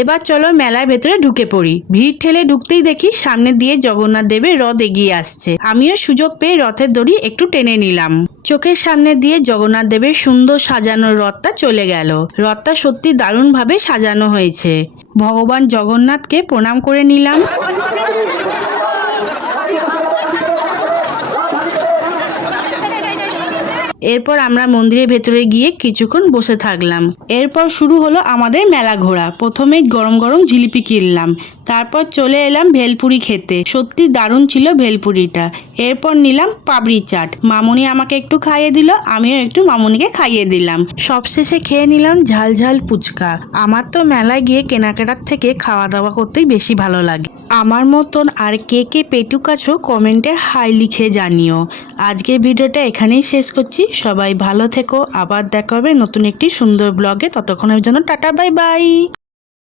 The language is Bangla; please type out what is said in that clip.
এবার চলো মেলার ভেতরে ঢুকে পড়ি। ভিড় ঠেলে ঢুকতেই দেখি সামনে দিয়ে জগন্নাথ দেবের রথ এগিয়ে আসছে। আমিও সুযোগ পেয়ে রথের দড়ি একটু টেনে নিলাম। চোখের সামনে দিয়ে জগন্নাথ দেবের সুন্দর সাজানো রথটা চলে গেল। রথটা সত্যি দারুণভাবে সাজানো হয়েছে। ভগবান জগন্নাথকে প্রণাম করে নিলাম। এরপর আমরা মন্দিরের ভেতরে গিয়ে কিছুক্ষণ বসে থাকলাম। এরপর শুরু হলো আমাদের মেলা ঘোরা। প্রথমে গরম গরম জিলিপি কিনলাম, তারপর চলে এলাম ভেলপুরি খেতে। সত্যি দারুণ ছিল ভেলপুরিটা। এরপর নিলাম পাবড়ি চাট। মামুনি আমাকে একটু খাইয়ে দিল, আমিও একটু মামুনিকে খাইয়ে দিলাম। সবশেষে খেয়ে নিলাম ঝাল ঝাল ফুচকা। আমার তো মেলায় গিয়ে কেনাকাটার থেকে খাওয়া দাওয়া করতেই বেশি ভালো লাগে। আমার মতন আর কে কে পেটুক আছো কমেন্টে হাই লিখে জানিও। আজকের ভিডিওটা এখানেই শেষ করছি। সবাই ভালো থেকো, আবার দেখা হবে নতুন একটি সুন্দর ব্লগে। ততক্ষণের জন্য টাটা, বাই বাই।